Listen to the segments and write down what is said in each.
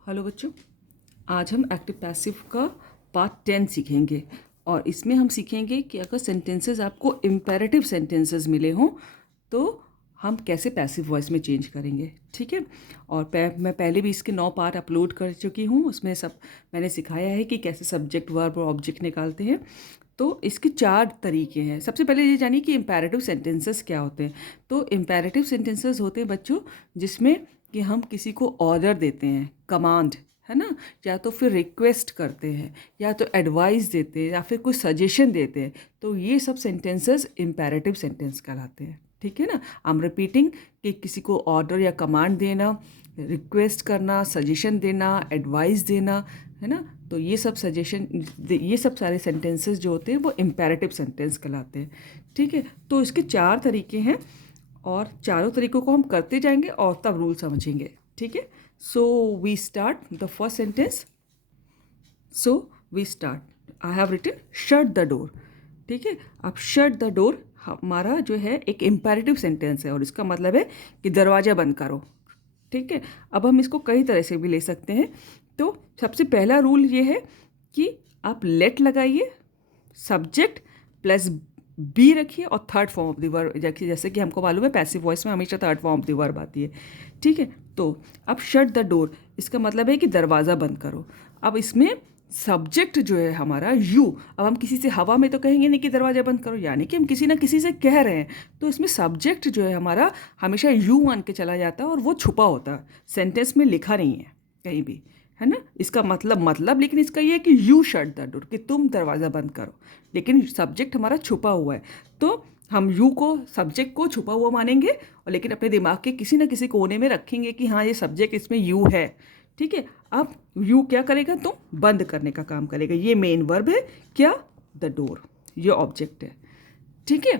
Hello बच्चों, आज हम एक्टिव पैसिव का पार्ट 10 सीखेंगे और इसमें हम सीखेंगे कि अगर सेंटेंसेस आपको इम्पेरेटिव सेंटेंसेस मिले हों तो हम कैसे पैसिव वॉइस में चेंज करेंगे। ठीक है। और मैं पहले भी इसके 9 पार्ट अपलोड कर चुकी हूँ। उसमें सब मैंने सिखाया है कि कैसे सब्जेक्ट वर्ब और ऑब्जेक्ट निकालते हैं। तो इसके 4 तरीके हैं। सबसे पहले ये जानिए कि इम्पेरेटिव सेंटेंसेस क्या होते हैं। तो इम्पेरेटिव सेंटेंसेस होते हैं बच्चों जिसमें कि हम किसी को ऑर्डर देते हैं, कमांड, है ना, या तो फिर रिक्वेस्ट करते हैं या तो एडवाइस देते हैं या फिर कोई सजेशन देते हैं। तो ये सब सेंटेंसेस इम्पेरेटिव सेंटेंस कहलाते हैं। ठीक है ना। आई एम रिपीटिंग कि किसी को ऑर्डर या कमांड देना, रिक्वेस्ट करना, सजेशन देना, एडवाइस देना, है ना। तो ये सब ये सब सारे सेंटेंसेस जो होते हैं वो इम्पेरेटिव सेंटेंस कहलाते हैं। ठीक है। तो इसके 4 तरीके हैं और चारों तरीकों को हम करते जाएंगे और तब रूल समझेंगे। ठीक है। So we start the first sentence. So we start, I have written shut the door. ठीक है। अब शट द डोर हमारा जो है एक इम्पेरेटिव सेंटेंस है और इसका मतलब है कि दरवाज़ा बंद करो। ठीक है। अब हम इसको कई तरह से भी ले सकते हैं। तो सबसे पहला रूल ये है कि आप लेट लगाइए, सब्जेक्ट प्लस बी रखिए और third form of the verb, जैसे कि हमको मालूम है पैसिव वॉइस में हमेशा third form of the verb आती है। ठीक है। तो अब शट द डोर इसका मतलब है कि दरवाज़ा बंद करो। अब इसमें सब्जेक्ट जो है हमारा यू। अब हम किसी से हवा में तो कहेंगे नहीं कि दरवाज़ा बंद करो, यानी कि हम किसी ना किसी से कह रहे हैं। तो इसमें सब्जेक्ट जो है हमारा हमेशा यू मान के चला जाता है और वो छुपा होता है, सेंटेंस में लिखा नहीं है कहीं भी, है ना। इसका मतलब लेकिन इसका ये है कि यू शट द डोर, कि तुम दरवाज़ा बंद करो, लेकिन सब्जेक्ट हमारा छुपा हुआ है। तो हम यू को, सब्जेक्ट को छुपा हुआ मानेंगे और लेकिन अपने दिमाग के किसी ना किसी कोने में रखेंगे कि हाँ ये सब्जेक्ट, इसमें यू है। ठीक है। अब यू क्या करेगा, तो बंद करने का काम करेगा। ये मेन वर्ब है क्या, द डोर, ये ऑब्जेक्ट है। ठीक है।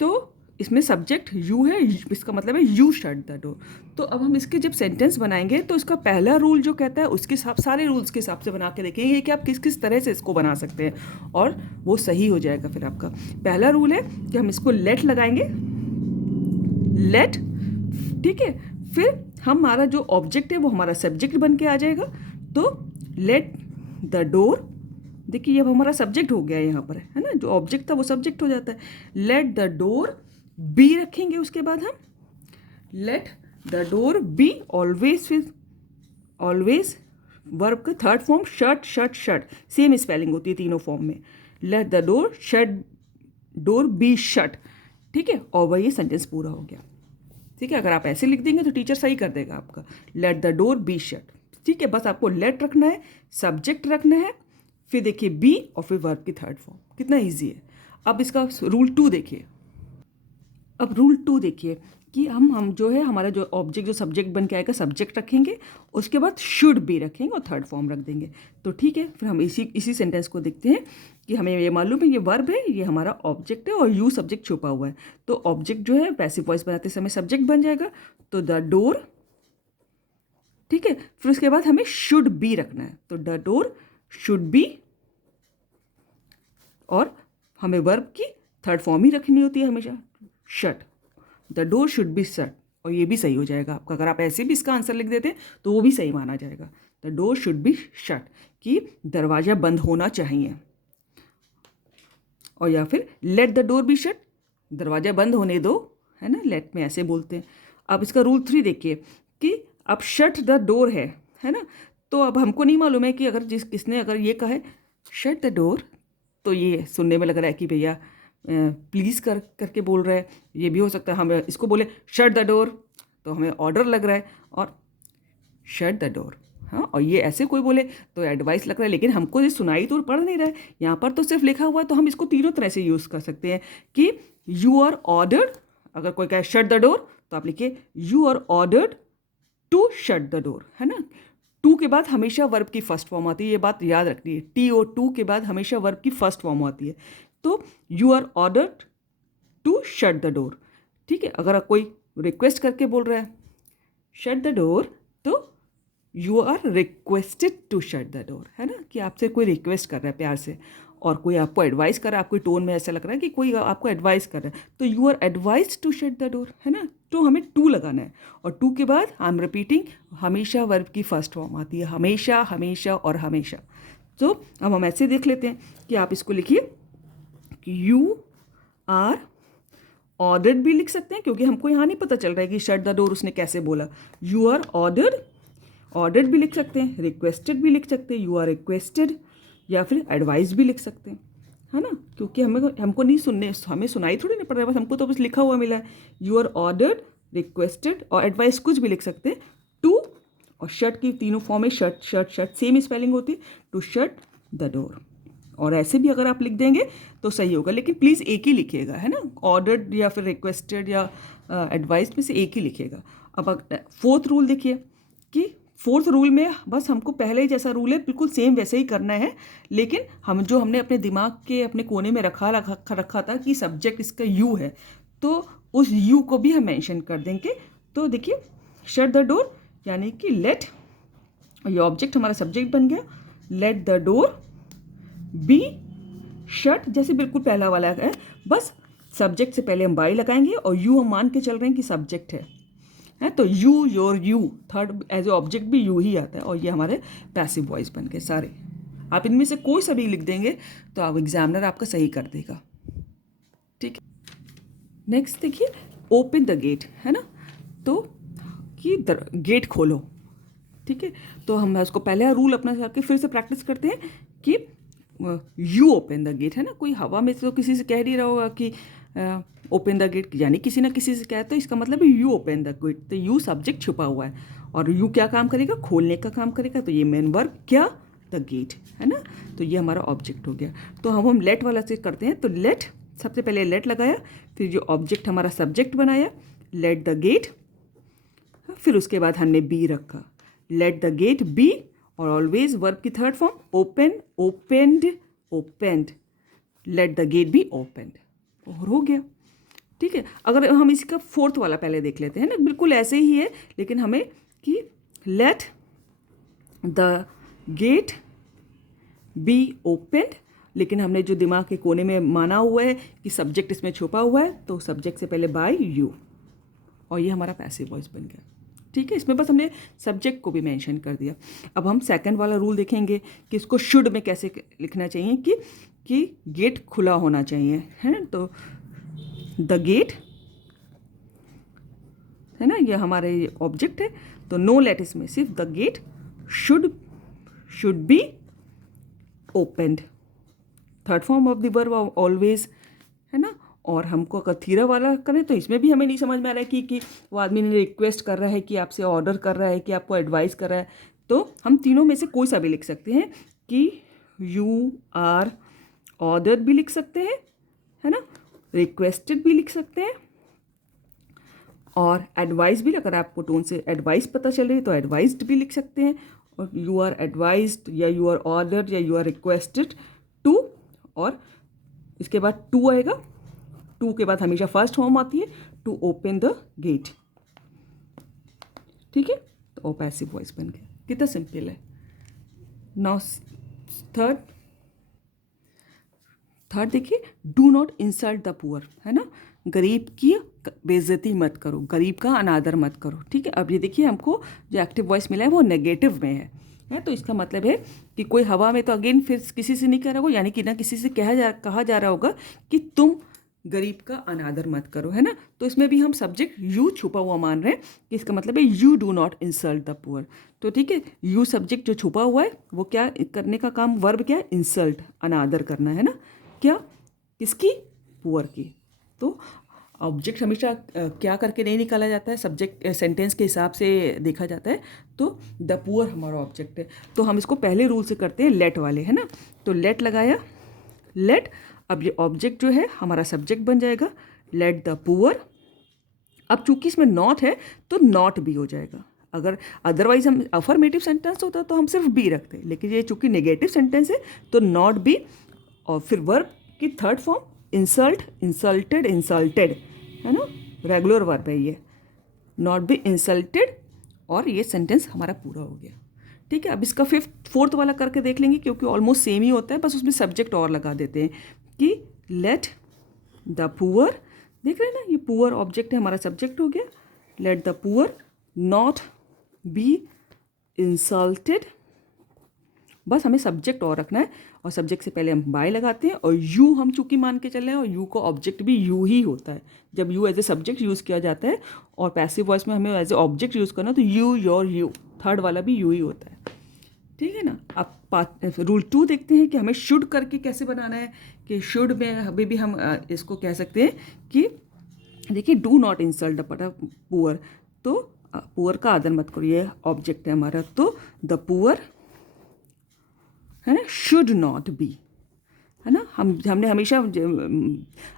तो इसमें सब्जेक्ट यू है, इसका मतलब है यू शट द डोर। तो अब हम इसके जब सेंटेंस बनाएंगे तो इसका पहला रूल जो कहता है उसके हिसाब, सारे रूल्स के हिसाब से बना के देखेंगे कि आप किस किस तरह से इसको बना सकते हैं और वो सही हो जाएगा। फिर आपका पहला रूल है कि हम इसको लेट लगाएंगे, लेट। ठीक है। फिर हमारा जो ऑब्जेक्ट है वो हमारा सब्जेक्ट बन के आ जाएगा। तो लेट द डोर, देखिए ये हमारा सब्जेक्ट हो गया यहाँ पर, है ना। जो ऑब्जेक्ट था वो सब्जेक्ट हो जाता है। लेट द डोर बी रखेंगे उसके बाद हम, let the door be always, फिर ऑलवेज वर्ब का third form shut shut shut, same spelling होती है तीनों फॉर्म में। Let the door shut, door be shut. ठीक है। और वही सेंटेंस पूरा हो गया। ठीक है। अगर आप ऐसे लिख देंगे तो टीचर सही कर देगा आपका, let the door be shut. ठीक है। बस आपको लेट रखना है, सब्जेक्ट रखना है, फिर देखिए बी और फिर वर्ब की थर्ड फॉर्म। कितना ईजी है। अब इसका रूल 2 देखिए। अब रूल 2 देखिए कि हम जो है हमारा जो ऑब्जेक्ट, जो सब्जेक्ट बन के आएगा, सब्जेक्ट रखेंगे, उसके बाद शुड बी रखेंगे और थर्ड फॉर्म रख देंगे। तो ठीक है। फिर हम इसी सेंटेंस को देखते हैं कि हमें ये मालूम है ये वर्ब है, ये हमारा ऑब्जेक्ट है और यू सब्जेक्ट छुपा हुआ है। तो ऑब्जेक्ट जो है पैसिव वॉइस बनाते समय सब्जेक्ट बन जाएगा, तो द डोर। ठीक है। फिर उसके बाद हमें शुड बी रखना है, तो द डोर शुड बी, और हमें वर्ब की थर्ड फॉर्म ही रखनी होती है हमेशा, shut. The door should be shut. और ये भी सही हो जाएगा आपका। अगर आप ऐसे भी इसका आंसर लिख देते तो वो भी सही माना जाएगा। The door should be shut, कि दरवाज़ा बंद होना चाहिए। और या फिर let the door be shut, दरवाज़ा बंद होने दो, है ना, लेट में ऐसे बोलते हैं। अब इसका रूल 3 देखिए कि अब शट द डोर है ना। तो अब हमको नहीं मालूम है कि अगर किसने अगर ये कहा है शट द डोर, तो ये सुनने में लग रहा है कि भैया प्लीज़ करके बोल रहा है। ये भी हो सकता है हम इसको बोले शट द डोर, तो हमें ऑर्डर लग रहा है, और शट द डोर, हाँ, और ये ऐसे कोई बोले तो एडवाइस लग रहा है। लेकिन हमको ये सुनाई तो पढ़ नहीं रहा है, यहाँ पर तो सिर्फ लिखा हुआ है। तो हम इसको तीनों तरह से यूज़ कर सकते हैं कि यू आर ऑर्डर्ड, अगर कोई कहे शट द डोर तो आप लिखिए you are ordered to shut the door, है ना। टू के बाद हमेशा वर्ब की फर्स्ट फॉर्म आती है, ये बात याद रखनी है। टी ओ टू के बाद हमेशा वर्ब की फर्स्ट फॉर्म आती है। तो you are ordered to shut the door. ठीक है। अगर कोई रिक्वेस्ट करके बोल रहा है शट द डोर, तो you are requested to shut the door, है ना, कि आपसे कोई रिक्वेस्ट कर रहा है प्यार से। और कोई आपको एडवाइस कर रहा है, आपको टोन में ऐसा लग रहा है कि कोई आपको एडवाइस कर रहा है, तो you are advise to shut the door, है ना। तो हमें टू लगाना है, और टू के बाद आई एम रिपीटिंग, हमेशा वर्ब की फर्स्ट फॉर्म आती है, हमेशा, हमेशा और हमेशा। तो अब हम ऐसे देख लेते हैं कि आप इसको लिखिए कि यू आर ऑर्डर्ड भी लिख सकते हैं, क्योंकि हमको यहाँ नहीं पता चल रहा है कि शट द डोर उसने कैसे बोला। यू आर ऑर्डर्ड, ऑर्डर्ड भी लिख सकते हैं, रिक्वेस्टेड भी लिख सकते हैं, यू आर रिक्वेस्टेड, या फिर एडवाइस भी लिख सकते हैं, है ना। क्योंकि हमको नहीं सुनने, हमें सुनाई थोड़ी नहीं पड़ रहा है, बस हमको तो बस लिखा हुआ मिला है। यू आर ऑर्डर्ड, रिक्वेस्टेड और एडवाइस कुछ भी लिख सकते हैं। टू और शट की तीनों फॉर्म है, shut shut shut same spelling होती है, टू शट द डोर। और ऐसे भी अगर आप लिख देंगे तो सही होगा, लेकिन प्लीज़ एक ही लिखिएगा, है ना। ऑर्डर्ड या फिर रिक्वेस्टेड या एडवाइस में से एक ही लिखिएगा। अब फोर्थ रूल देखिए कि फोर्थ रूल में बस हमको पहले जैसा रूल है बिल्कुल सेम वैसे ही करना है, लेकिन हमने अपने दिमाग के अपने कोने में रखा था कि सब्जेक्ट इसका यू है, तो उस यू को भी हम मेंशन कर देंगे। तो देखिए शट द डोर यानी कि लेट, ये ऑब्जेक्ट हमारा सब्जेक्ट बन गया, let the door be shut, जैसे बिल्कुल पहला वाला है, बस सब्जेक्ट से पहले हम बाई लगाएंगे और यू हम मान के चल रहे हैं कि सब्जेक्ट है तो you, your, you, third as a object भी यू ही आता है, और ये हमारे पैसिव वॉइस बन गए सारे। आप इनमें से कोई सा भी लिख देंगे तो आप एग्जामिनर आपका सही कर देगा, ठीक है। नेक्स्ट देखिए ओपन द गेट, है ना, तो कि गेट खोलो, ठीक है। तो हम उसको पहले रूल अपना करके फिर से प्रैक्टिस करते हैं कि यू ओपन द गेट, है ना। कोई हवा में तो किसी से कह नहीं रहा होगा कि ओपन द गेट, यानी किसी ना किसी से कहे तो इसका मतलब है यू ओपन द गेट, तो यू सब्जेक्ट छुपा हुआ है और यू क्या काम करेगा, खोलने का काम करेगा, तो ये मेन वर्ब क्या, द गेट, है ना। तो ये हमारा ऑब्जेक्ट हो गया। तो हम लेट वाला से करते हैं, तो लेट, सबसे पहले लेट लगाया, फिर जो ऑब्जेक्ट हमारा सब्जेक्ट बनाया, लेट द गेट, फिर उसके बाद हमने बी रखा, लेट द गेट बी, और ऑलवेज वर्ब की third form open, opened, opened, let the gate be opened, और हो गया, ठीक है। अगर हम इसका फोर्थ वाला पहले देख लेते हैं ना, बिल्कुल ऐसे ही है, लेकिन हमें कि let the gate be opened, लेकिन हमने जो दिमाग के कोने में माना हुआ है कि सब्जेक्ट इसमें छुपा हुआ है, तो सब्जेक्ट से पहले बाय यू, और ये हमारा पैसिव वॉइस बन गया, ठीक है। इसमें बस हमने सब्जेक्ट को भी मेंशन कर दिया। अब हम सेकंड वाला रूल देखेंगे कि इसको शुड में कैसे लिखना चाहिए कि गेट खुला होना चाहिए, है ना। तो द गेट, है ना, ये हमारे ऑब्जेक्ट है, तो नो लेट इसमें सिर्फ the gate should be opened, third form of the verb always, है ना। और हमको अगर थीरा वाला करें तो इसमें भी हमें नहीं समझ में आ रहा है कि वो आदमी ने रिक्वेस्ट कर रहा है कि आपसे ऑर्डर कर रहा है कि आपको एडवाइस कर रहा है, तो हम तीनों में से कोई सा भी लिख सकते हैं कि यू आर ऑर्डर्ड भी लिख सकते हैं, है ना, रिक्वेस्टेड भी लिख सकते हैं, और एडवाइस भी, अगर आपको टोन से एडवाइस पता चल रही है तो एडवाइस्ड भी लिख सकते हैं, और यू आर एडवाइज्ड या यू आर ऑर्डर्ड या यू आर रिक्वेस्टेड टू, और इसके बाद टू आएगा, टू के बाद हमेशा फर्स्ट फॉर्म आती है, टू ओपन द गेट, ठीक है। तो पैसिव वॉइस बन गया, कितना सिंपल है। नाउ थर्ड देखिए, do not insult the poor, है ना, गरीब की बेइज्जती मत करो, गरीब का अनादर मत करो, ठीक है। अब ये देखिए हमको जो एक्टिव वॉइस मिला है वो नेगेटिव में है, तो इसका मतलब है कि कोई हवा में तो अगेन फिर किसी से नहीं कह रहा होगा, यानी कि ना किसी से कहा जा रहा होगा कि तुम गरीब का अनादर मत करो, है ना। तो इसमें भी हम सब्जेक्ट यू छुपा हुआ मान रहे हैं कि इसका मतलब है you do not insult the poor, तो ठीक है, यू सब्जेक्ट जो छुपा हुआ है वो क्या करने का काम, वर्ब क्या है, इंसल्ट, अनादर करना, है ना, क्या, किसकी, पुअर की। तो ऑब्जेक्ट हमेशा क्या करके नहीं निकाला जाता है, सब्जेक्ट सेंटेंस के हिसाब से देखा जाता है, तो द पुअर हमारा ऑब्जेक्ट है। तो हम इसको पहले रूल से करते हैं लेट वाले, है ना, तो लेट लगाया, लेट, अब ये ऑब्जेक्ट जो है हमारा सब्जेक्ट बन जाएगा, लेट द पुअर। अब चूंकि इसमें नॉट है तो नॉट भी हो जाएगा, अगर अदरवाइज हम अफर्मेटिव सेंटेंस होता तो हम सिर्फ बी रखते, लेकिन ये चूंकि नेगेटिव सेंटेंस है तो नॉट बी, और फिर वर्ब की third form insult, insulted, insulted, है ना, रेगुलर वर्ब है ये, नॉट बी इंसल्टेड, और ये सेंटेंस हमारा पूरा हो गया, ठीक है, अब इसका फोर्थ वाला करके देख लेंगे क्योंकि ऑलमोस्ट सेम ही होता है, बस उसमें सब्जेक्ट और लगा देते हैं कि लेट द पुअर, देख रहे हैं ना, ये पुअर ऑब्जेक्ट है, हमारा सब्जेक्ट हो गया। Let the poor not be insulted, बस हमें सब्जेक्ट और रखना है, और सब्जेक्ट से पहले हम बाय लगाते हैं, और यू हम चूंकि मान के चल रहे हैं, और यू का ऑब्जेक्ट भी यू ही होता है। जब you as a subject use किया जाता है और पैसिव वॉइस में हमें एज ए ऑब्जेक्ट यूज़ करना, तो यू, योर, यू, थर्ड वाला भी यू ही होता है। ठीक है ना। अब रूल 2 देखते हैं कि हमें शुड करके कैसे बनाना है। कि शुड में अभी भी हम इसको कह सकते हैं कि देखिए, do not insult the poor, तो पुअर का आदर मत करो, ये ऑब्जेक्ट है हमारा, तो द पुअर है ना, शुड नॉट बी, है ना। हमने हमेशा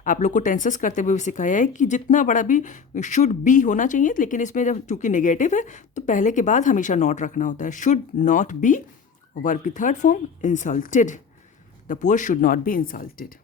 आप लोग को टेंसेस करते हुए भी सिखाया है कि जितना बड़ा भी शुड बी होना चाहिए, लेकिन इसमें जब चूंकि नेगेटिव है तो पहले के बाद हमेशा नॉट रखना होता है। शुड नॉट बी, वर्ब की third form insulted, the poor should not be insulted.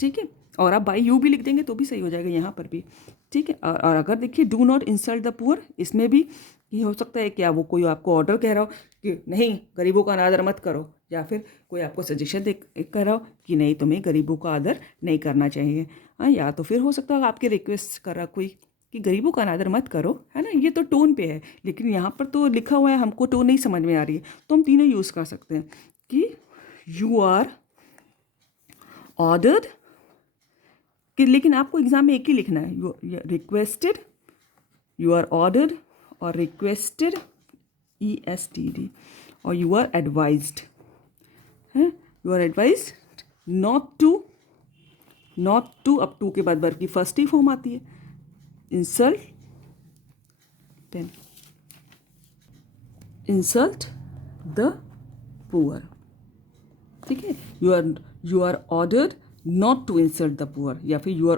ठीक है, और आप बाई यू भी लिख देंगे तो भी सही हो जाएगा यहाँ पर भी। ठीक है, और अगर देखिए do not insult the poor, इसमें भी ये हो सकता है कि वो कोई आपको ऑर्डर कह रहा हो कि नहीं गरीबों का अनादर मत करो, या फिर कोई आपको सजेशन दे कर रहा हो कि नहीं तुम्हें गरीबों का आदर नहीं करना चाहिए। हाँ, या तो फिर हो सकता है आपके रिक्वेस्ट कर रहा कोई कि गरीबों का अनादर मत करो, है ना। ये तो टोन पे है, लेकिन यहाँ पर तो लिखा हुआ है, हमको टोन नहीं समझ में आ रही है, तो हम तीनों यूज़ कर सकते हैं कि यू आर ऑर्डर्ड, कि लेकिन आपको एग्जाम में एक ही लिखना है, you requested, you are ordered, और रिक्वेस्टेड ESTD, और यू आर एडवाइज्ड है, you are advised not to, अब टू के बाद वर्ब की फर्स्ट ही फॉर्म आती है, इंसल्ट द पुअर। ठीक है, you are ordered not to insult the poor, या फिर you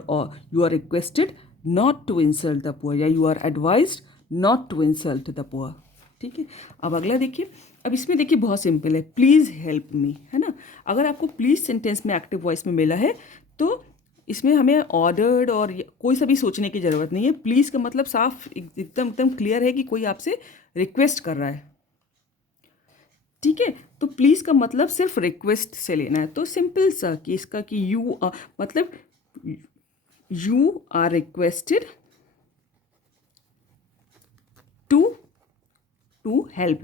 are requested not to insult the poor, या you are advised not to insult the poor. ठीक है, अब अगला देखिए, अब इसमें देखिए बहुत सिंपल है, प्लीज़ हेल्प मी, है ना। अगर आपको प्लीज़ सेंटेंस में एक्टिव वॉइस में मिला है तो इसमें हमें ऑर्डर्ड और कोई सा भी सोचने की ज़रूरत नहीं है। प्लीज़ का मतलब साफ एकदम क्लियर है कि कोई आपसे रिक्वेस्ट कर रहा है। ठीक है, तो प्लीज़ का मतलब सिर्फ रिक्वेस्ट से लेना है, तो सिंपल सा कि इसका कि यू मतलब you are requested to help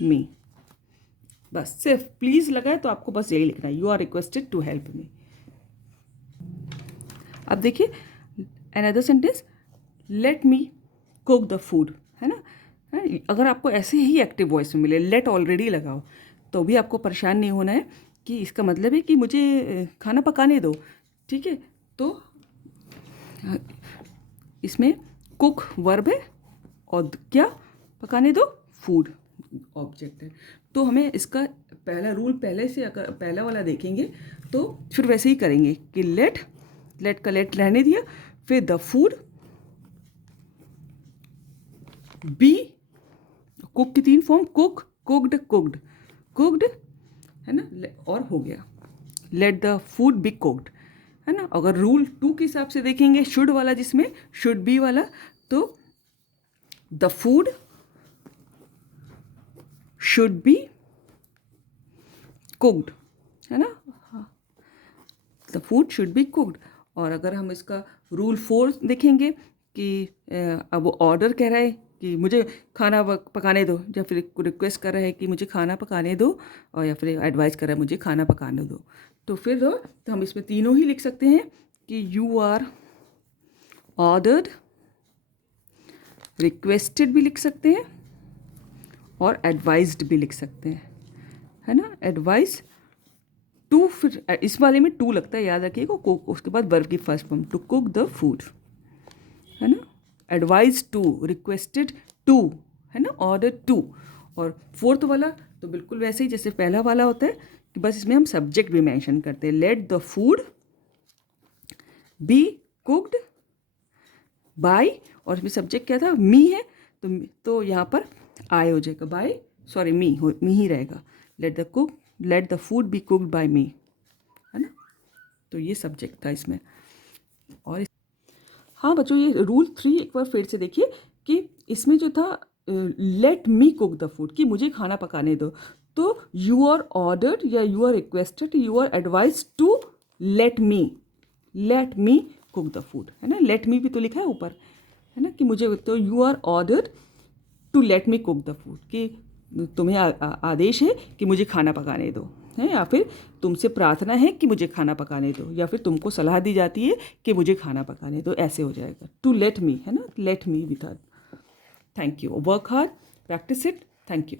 me, बस सिर्फ प्लीज़ लगा है तो आपको बस यही लिखना है, you are requested to help me. अब देखिए another sentence, let me cook the food, है ना। अगर आपको ऐसे ही एक्टिव वॉइस में मिले, लेट ऑलरेडी लगाओ, तो भी आपको परेशान नहीं होना है कि इसका मतलब है कि मुझे खाना पकाने दो। ठीक है, तो इसमें कुक वर्ब है और क्या पकाने दो, फूड ऑब्जेक्ट है। तो हमें इसका पहला रूल पहले से, अगर पहला वाला देखेंगे तो फिर वैसे ही करेंगे कि लेट का लेट रहने दिया, फिर द फूड बी, कुक की तीन फॉर्म, कुक्ड है ना, और हो गया let the food be cooked, है ना। अगर रूल 2 के हिसाब से देखेंगे, शुड वाला जिसमें शुड बी वाला, तो the food should be cooked, है ना, the food should be cooked. और अगर हम इसका रूल 4 देखेंगे कि अब वो ऑर्डर कह रहा है कि मुझे खाना पकाने दो, या फिर रिक्वेस्ट कर रहा है कि मुझे खाना पकाने दो, और या फिर एडवाइस कर रहा है मुझे खाना पकाने दो, तो फिर तो हम इसमें तीनों ही लिख सकते हैं कि यू आर ऑर्डर्ड, रिक्वेस्टेड भी लिख सकते हैं और एडवाइज्ड भी लिख सकते हैं, है ना। एडवाइस टू, फिर इस वाले में टू लगता है, याद रखिएगा, कुक, उसके बाद वर्ब की first form, to cook the food, है ना। एडवाइज टू, रिक्वेस्टेड टू, है ना, ऑर्डर टू। और फोर्थ वाला तो बिल्कुल वैसे ही जैसे पहला वाला होता है कि बस इसमें हम सब्जेक्ट भी मेंशन करते हैं, late the food be cooked bye, और इसमें सब्जेक्ट क्या था, मी है, तो यहाँ पर आई हो जाएगा, बाय, सॉरी मी ही रहेगा, let the food be cooked by me, है ना। तो ये सब्जेक्ट था इसमें। और हाँ बच्चों, ये रूल 3 एक बार फिर से देखिए कि इसमें जो था let me cook the food, कि मुझे खाना पकाने दो। तो यू आर ऑर्डर्ड या you are requested, you are advise to let me cook the food, है ना। लेट मी भी तो लिखा है ऊपर, है ना, कि मुझे, तो you are ordered to let me cook the food, कि तुम्हें आदेश है कि मुझे खाना पकाने दो, है, या फिर तुमसे प्रार्थना है कि मुझे खाना पकाने दो, या फिर तुमको सलाह दी जाती है कि मुझे खाना पकाने दो, ऐसे हो जाएगा। टू लेट मी, है ना, लेट मी भी था। Thank you. Work hard, practice it. Thank you.